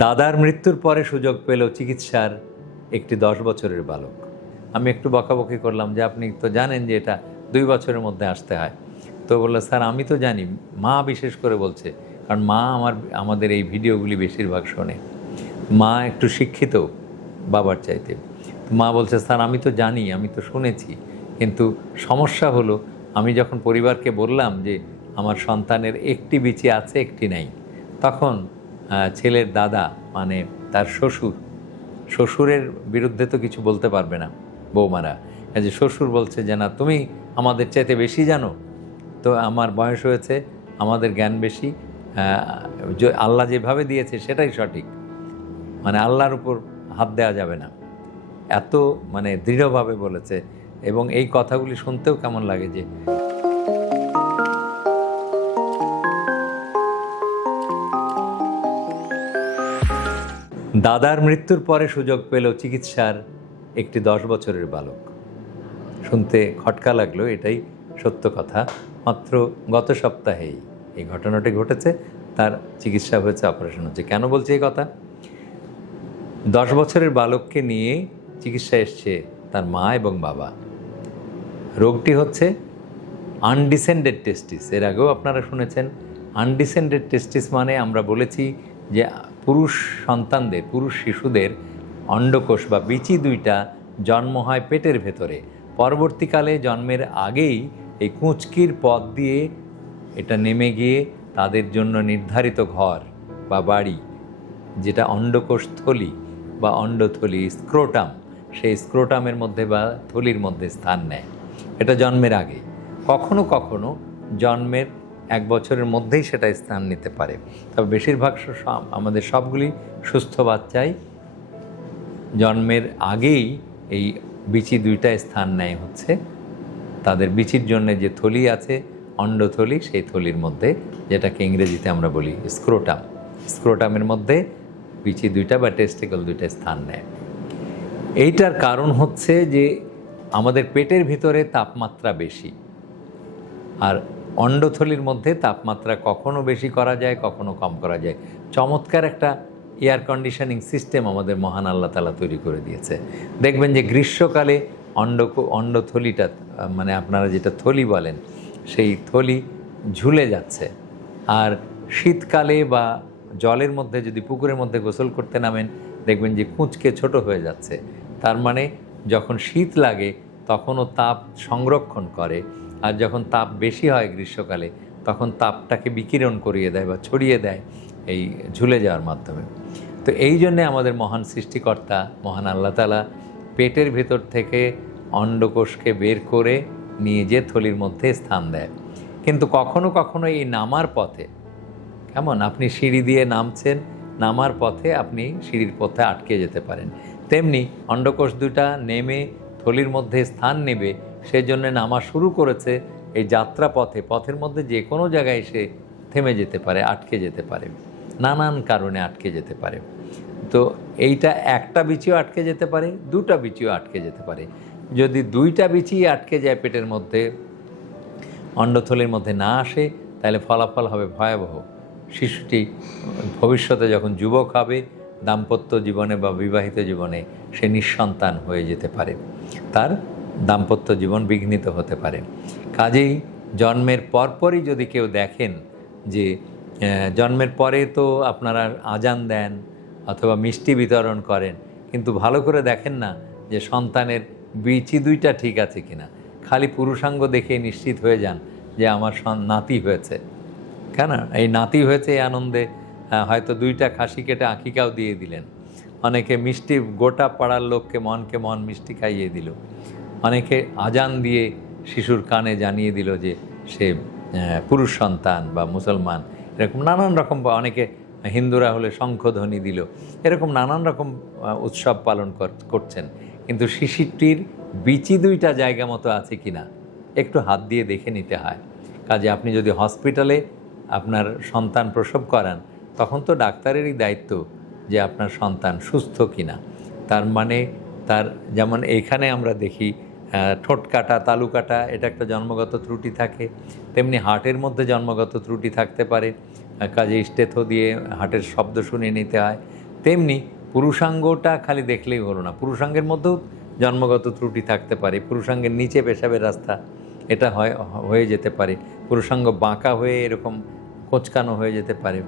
দাদার মৃত্যুর পরে সুযোগ পেল চিকিৎসার একটি 10 বছরের বালক। আমি একটু বকাবকি করলাম যে আপনি তো জানেন যে এটা 2 বছরের মধ্যে আসতে হয়। তো বললো, স্যার আমি তো জানি, মা বিশেষ করে বলছে, কারণ মা আমাদের এই ভিডিওগুলি বেশিরভাগ শোনে। মা একটু শিক্ষিত বাবার চাইতে। মা বলছে, স্যার আমি তো জানি, আমি তো শুনেছি, কিন্তু সমস্যা হলো আমি যখন পরিবারকে বললাম যে আমার সন্তানের একটি বিচি আছে একটি নাই, তখন ছেলের দাদা মানে তার শ্বশুরের বিরুদ্ধে তো কিছু বলতে পারবে না বৌমারা, যে শ্বশুর বলছে যে না তুমি আমাদের চাইতে বেশি জানো, তো আমার বয়স হয়েছে, আমাদের জ্ঞান বেশি, আল্লাহ যেভাবে দিয়েছে সেটাই সঠিক, মানে আল্লাহর উপর হাত দেওয়া যাবে না, এত মানে দৃঢ়ভাবে বলেছে। এবং এই কথাগুলি শুনতেও কেমন লাগে যে দাদার মৃত্যুর পরে সুযোগ পেল চিকিৎসার একটি 10 বছরের বালক। শুনতে খটকা লাগলো, এটাই সত্য কথা। মাত্র গত সপ্তাহেই এই ঘটনাটি ঘটেছে, তার চিকিৎসা হয়েছে, অপারেশন হচ্ছে। কেন বলছি এই কথা? 10 বছরের বালককে নিয়ে চিকিৎসা এসছে তার মা এবং বাবা। রোগটি হচ্ছে আনডিসেন্ডেড টেস্টিস। এর আগেও আপনারা শুনেছেন। আনডিসেন্ডেড টেস্টিস মানে আমরা বলেছি যে পুরুষ সন্তানদের, পুরুষ শিশুদের অন্ডকোষ বা বিচি দুইটা জন্ম হয় পেটের ভেতরে, পরবর্তীকালে জন্মের আগেই এই কুঁচকির পথ দিয়ে এটা নেমে গিয়ে তাদের জন্য নির্ধারিত ঘর বা বাড়ি, যেটা অন্ডকোষ থলি বা অন্ডথলি, স্ক্রোটাম, সেই স্ক্রোটামের মধ্যে বা থলির মধ্যে স্থান নেয়। এটা জন্মের আগে, কখনো কখনো জন্মের 1 বছরের মধ্যেই সেটা স্থান নিতে পারে। তবে বেশিরভাগ আমাদের সবগুলি সুস্থ বাচ্চাই জন্মের আগেই এই বিচি দুইটায় স্থান নেয় হচ্ছে তাদের বিচির জন্য যে থলি আছে, অন্ডথলি, সেই থলির মধ্যে, যেটাকে ইংরেজিতে আমরা বলি স্ক্রোটাম। স্ক্রোটামের মধ্যে বিচি দুইটা বা টেস্টিকল দুইটা স্থান নেয়। এইটার কারণ হচ্ছে যে আমাদের পেটের ভিতরে তাপমাত্রা বেশি, আর অন্ডথলির মধ্যে তাপমাত্রা কখনো বেশি করা যায়, কখনো কম করা যায়। চমৎকার একটা এয়ার কন্ডিশনিং সিস্টেম আমাদের মহান আল্লাহ তাআলা তৈরি করে দিয়েছে। দেখবেন যে গ্রীষ্মকালে অন্ডথলিটা মানে আপনারা যেটা থলি বলেন, সেই থলি ঝুলে যাচ্ছে, আর শীতকালে বা জলের মধ্যে যদি পুকুরের মধ্যে গোসল করতে নামেন, দেখবেন যে কুঁচকে ছোট হয়ে যাচ্ছে। তার মানে যখন শীত লাগে তখনও তাপ সংরক্ষণ করে, আর যখন তাপ বেশি হয় গ্রীষ্মকালে, তখন তাপটাকে বিকিরণ করিয়ে দেয় বা ছড়িয়ে দেয় এই ঝুলে যাওয়ার মাধ্যমে। তো এই জন্যে আমাদের মহান সৃষ্টিকর্তা মহান আল্লাহ তাআলা পেটের ভেতর থেকে অন্ডকোষকে বের করে নিয়ে যে থলির মধ্যে স্থান দেয়। কিন্তু কখনো কখনো এই নামার পথে, কেমন আপনি সিঁড়ি দিয়ে নামছেন, নামার পথে আপনি সিঁড়ির পথে আটকে যেতে পারেন, তেমনি অন্ডকোষ দুটা নেমে থলির মধ্যে স্থান নেবে, সেজন্য নামা শুরু করেছে এই যাত্রা পথের মধ্যে যে কোনো জায়গায় সে থেমে যেতে পারে, আটকে যেতে পারে, নানান কারণে আটকে যেতে পারে। তো এইটা একটা বিচিও আটকে যেতে পারে, দুটা বিচিও আটকে যেতে পারে। যদি দুইটা বিচি আটকে যায় পেটের মধ্যে, অন্ডথলির মধ্যে না আসে, তাহলে ফলাফল হবে ভয়াবহ। শিশুটি ভবিষ্যতে যখন যুবক হবে, দাম্পত্য জীবনে বা বিবাহিত জীবনে সে নিঃসন্তান হয়ে যেতে পারে, তার দাম্পত্য জীবন বিঘ্নিত হতে পারে। কাজেই জন্মের পরপরই যদি কেউ দেখেন যে জন্মের পরে তো আপনারা আজান দেন অথবা মিষ্টি বিতরণ করেন, কিন্তু ভালো করে দেখেন না যে সন্তানের বিচি দুইটা ঠিক আছে কিনা, খালি পুরুষাঙ্গ দেখে নিশ্চিত হয়ে যান যে আমার নাতি হয়েছে। কেন এই নাতি হয়েছে এই আনন্দে হয়তো 2টা খাসি কেটে আকিকাও দিয়ে দিলেন, অনেকে মিষ্টি, গোটা পাড়ার লোককে মনকে মন মিষ্টি খাইয়ে দিল, অনেকে আজান দিয়ে শিশুর কানে জানিয়ে দিল যে সে পুরুষ সন্তান বা মুসলমান, এরকম নানান রকম, বা অনেকে হিন্দুরা হলে শঙ্খধ্বনি দিল, এরকম নানান রকম উৎসব পালন করছেন। কিন্তু শিশুটির বিচি দুইটা জায়গা মতো আছে কিনা একটু হাত দিয়ে দেখে নিতে হয়। কাজে আপনি যদি হসপিটালে আপনার সন্তান প্রসব করান, তখন তো ডাক্তারেরই দায়িত্ব যে আপনার সন্তান সুস্থ কিনা। তার মানে তার, যেমন এইখানে আমরা দেখি ঠোঁট কাটা, তালু কাটা, এটা একটা জন্মগত ত্রুটি থাকে, তেমনি হার্টের মধ্যে জন্মগত ত্রুটি থাকতে পারে। কাজে স্টেথো দিয়ে হার্টের শব্দ শুনে নিতে হয়। তেমনি পুরুষাঙ্গটা খালি দেখলেই হলো না, পুরুষাঙ্গের মধ্যেও জন্মগত ত্রুটি থাকতে পারে। পুরুষাঙ্গের নিচে পেশাবের রাস্তা এটা হয়ে যেতে পারে, পুরুষাঙ্গ বাঁকা হয়ে এরকম কোঁচকানো হয়ে যেতে পারে।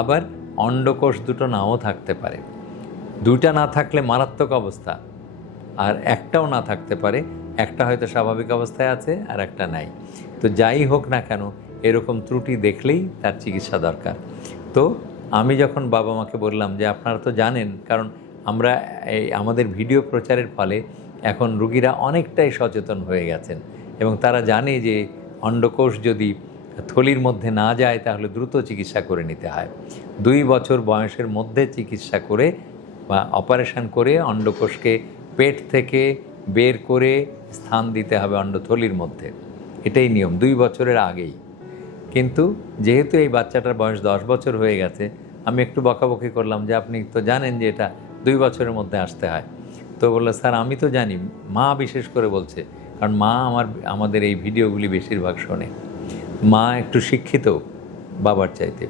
আবার অন্ডকোষ দুটো নাও থাকতে পারে, দুইটা না থাকলে মারাত্মক অবস্থা, আর একটাও না থাকতে পারে, একটা হয়তো স্বাভাবিক অবস্থায় আছে আর একটা নাই। তো যাই হোক না কেন এরকম ত্রুটি দেখলেই তার চিকিৎসা দরকার। তো আমি যখন বাবা মাকে বললাম যে আপনারা তো জানেন, কারণ আমরা আমাদের ভিডিও প্রচারের ফলে এখন রুগীরা অনেকটাই সচেতন হয়ে গেছেন এবং তারা জানে যে অন্ডকোষ যদি থলির মধ্যে না যায় তাহলে দ্রুত চিকিৎসা করে নিতে হয়। 2 বছর বয়সের মধ্যে চিকিৎসা করে বা অপারেশন করে অন্ডকোষকে পেট থেকে বের করে স্থান দিতে হবে অন্ডথলির মধ্যে, এটাই নিয়ম 2 বছরের আগেই। কিন্তু যেহেতু এই বাচ্চাটার বয়স 10 বছর হয়ে গেছে, আমি একটু বকাবকি করলাম যে আপনি তো জানেন যে এটা 2 বছরের মধ্যে আসতে হয়। তো বললো স্যার আমি তো জানি, মা বিশেষ করে বলছে, কারণ মা আমাদের এই ভিডিওগুলি বেশিরভাগ শোনে, মা একটু শিক্ষিত বাবার চাইতে।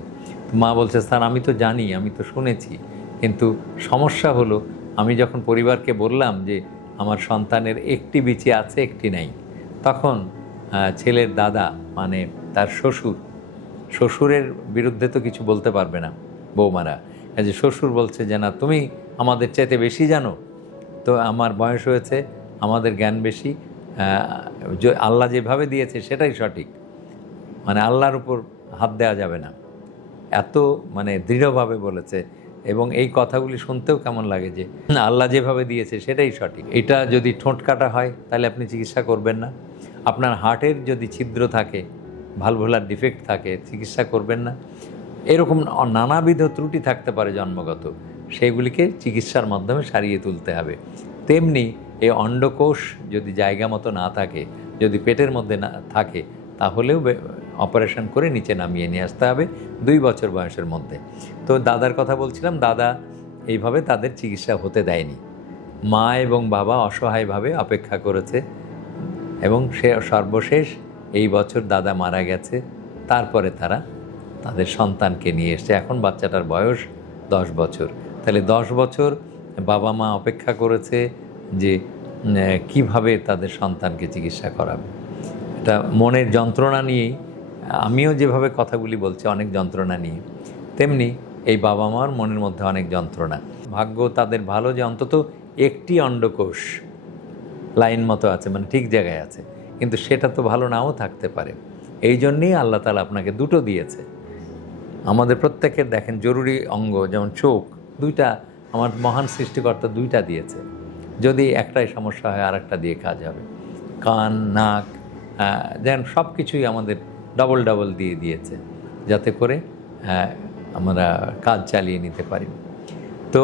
মা বলছে স্যার আমি তো জানি, আমি তো শুনেছি, কিন্তু সমস্যা হলো আমি যখন পরিবারকে বললাম যে আমার সন্তানের একটি বিচি আছে একটি নাই, তখন ছেলের দাদা মানে তার শ্বশুরের বিরুদ্ধে তো কিছু বলতে পারবে না বৌমারা, যে শ্বশুর বলছে যে না তুমি আমাদের চাইতে বেশি জানো, তো আমার বয়স হয়েছে, আমাদের জ্ঞান বেশি, আল্লাহ যেভাবে দিয়েছে সেটাই সঠিক, মানে আল্লাহর উপর হাত দেওয়া যাবে না, এত মানে দৃঢ়ভাবে বলেছে। এবং এই কথাগুলি শুনতেও কেমন লাগে যে আল্লাহ যেভাবে দিয়েছে সেটাই সঠিক। এটা যদি ঠোঁট কাটা হয় তাহলে আপনি চিকিৎসা করবেন না, আপনার হার্টের যদি ছিদ্র থাকে, ভালভুলার ডিফেক্ট থাকে, চিকিৎসা করবেন না। এরকম নানাবিধ ত্রুটি থাকতে পারে জন্মগত, সেইগুলিকে চিকিৎসার মাধ্যমে সারিয়ে তুলতে হবে। তেমনি এই অন্ডকোষ যদি জায়গা মতো না থাকে, যদি পেটের মধ্যে না থাকে, তাহলেও অপারেশন করে নিচে নামিয়ে নিয়ে আসতে হবে 2 বছর বয়সের মধ্যে। তো দাদার কথা বলছিলাম, দাদা এইভাবে তাদের চিকিৎসা হতে দেয়নি, মা এবং বাবা অসহায়ভাবে অপেক্ষা করেছে এবং সর্বশেষ এই বছর দাদা মারা গেছে। তারপরে তারা তাদের সন্তানকে নিয়ে এসছে, এখন বাচ্চাটার বয়স 10 বছর। তাহলে 10 বছর বাবা মা অপেক্ষা করেছে যে কিভাবে তাদের সন্তানকে চিকিৎসা করাবে। এটা মনের যন্ত্রণা নিয়েই, আমিও যেভাবে কথাগুলি বলছি অনেক যন্ত্রণা নিয়ে, তেমনি এই বাবা মার মনের মধ্যে অনেক যন্ত্রণা। ভাগ্য তাদের ভালো যে অন্তত একটি অন্ডকোষ লাইন মতো আছে, মানে ঠিক জায়গায় আছে, কিন্তু সেটা তো ভালো নাও থাকতে পারে। এই জন্যেই আল্লাহ তাআলা আপনাকে দুটো দিয়েছে। আমাদের প্রত্যেকের দেখেন জরুরি অঙ্গ যেমন চোখ, 2টা আমার মহান সৃষ্টিকর্তা 2টা দিয়েছে, যদি একটাই সমস্যা হয় আর একটা দিয়ে কাজ হবে। কান, নাক, যেন সব কিছুই আমাদের ডবল দিয়ে দিয়েছে, যাতে করে আমরা কাজ চালিয়ে নিতে পারি। তো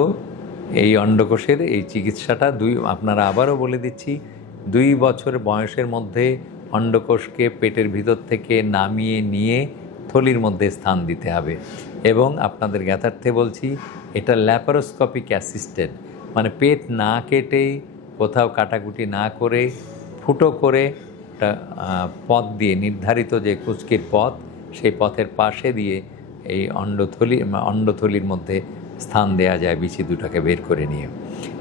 এই অন্ডকোষের এই চিকিৎসাটা আপনারা আবারও বলে দিচ্ছি, 2 বছর বয়সের মধ্যে অন্ডকোষকে পেটের ভিতর থেকে নামিয়ে নিয়ে থলির মধ্যে স্থান দিতে হবে। এবং আপনাদের জ্ঞাতার্থে বলছি, এটা ল্যাপারোস্কোপিক অ্যাসিস্টেড, মানে পেট না কেটেই, কোথাও কাটাকুটি না করে, ফুটো করে একটা পথ দিয়ে, নির্ধারিত যে কুচকির পথ, সেই পথের পাশে দিয়ে এই অন্ডথলির মধ্যে স্থান দেয়া যায় বিচি দুটাকে বের করে নিয়ে।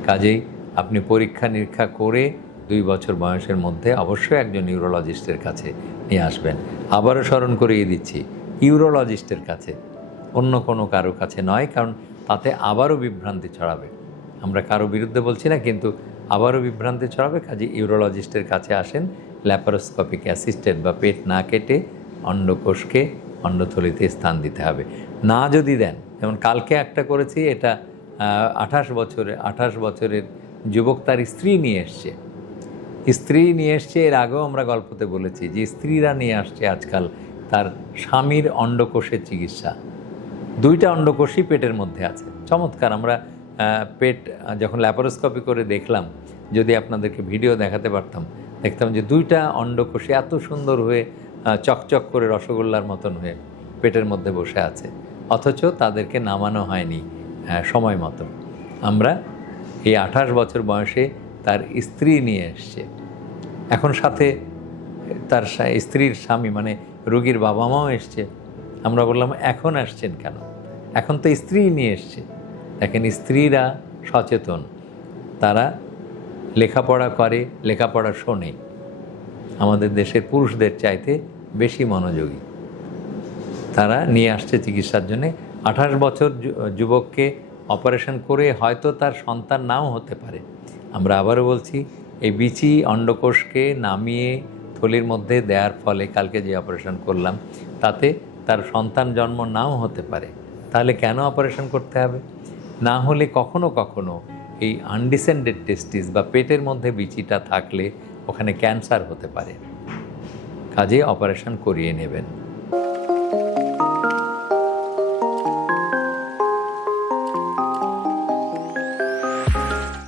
কাজেই আপনি পরীক্ষা নিরীক্ষা করে 2 বছর বয়সের মধ্যে অবশ্যই একজন ইউরোলজিস্টের কাছে নিয়ে আসবেন। আবারও স্মরণ করিয়ে দিচ্ছি, ইউরোলজিস্টের কাছে, অন্য কোনো কারো কাছে নয়, কারণ তাতে আবারও বিভ্রান্তি ছড়াবে। আমরা কারো বিরুদ্ধে বলছি না, কিন্তু আবারও বিভ্রান্তি ছড়াবে। কাজে ইউরোলজিস্টের কাছে আসেন, ল্যাপারোস্কোপিক অ্যাসিস্টেড বা পেট না কেটে অন্ডকোষকে অন্ডথলিতে স্থান দিতে হবে। না যদি দেন, যেমন কালকে একটা করেছি, এটা 28 বছরের যুবক তার স্ত্রী নিয়ে এসছে। এর আগেও আমরা গল্পতে বলেছি যে স্ত্রীরা নিয়ে আসছে আজকাল তার স্বামীর অন্ডকোষের চিকিৎসা। 2টা অন্ডকোষই পেটের মধ্যে আছে, চমৎকার। আমরা পেট যখন ল্যাপারোস্কোপি করে দেখলাম, যদি আপনাদেরকে ভিডিও দেখাতে পারতাম, দেখতাম যে 2টা অন্ডকোষে এত সুন্দর হয়ে চকচক করে রসগোল্লার মতন হয়ে পেটের মধ্যে বসে আছে, অথচ তাদেরকে নামানো হয়নি সময় মতো। আমরা এই 28 বছর বয়সে তার স্ত্রী নিয়ে এসছে, এখন সাথে তার স্ত্রীর স্বামী মানে রোগীর বাবা মাও এসছে। আমরা বললাম এখন আসছেন কেন, এখন তো স্ত্রী নিয়ে এসছে। দেখেন, স্ত্রীরা সচেতন, তারা লেখাপড়া করে, লেখাপড়া শোনে, আমাদের দেশের পুরুষদের চাইতে বেশি মনোযোগী। তারা নিয়ে আসছে চিকিৎসার জন্যে। 28 বছর যুবককে অপারেশন করে হয়তো তার সন্তান নাও হতে পারে। আমরা আবারও বলছি, এই বিচি অন্ডকোষকে নামিয়ে থলির মধ্যে দেওয়ার ফলে, কালকে যে অপারেশন করলাম, তাতে তার সন্তান জন্ম নাও হতে পারে। তাহলে কেন অপারেশন করতে হবে? না হলে কখনো কখনো এই আনডিসেন্ডেড টেস্টিস বা পেটের মধ্যে বিচিটা থাকলে ওখানে ক্যান্সার হতে পারে। কাজে অপারেশন করিয়ে নেবেন।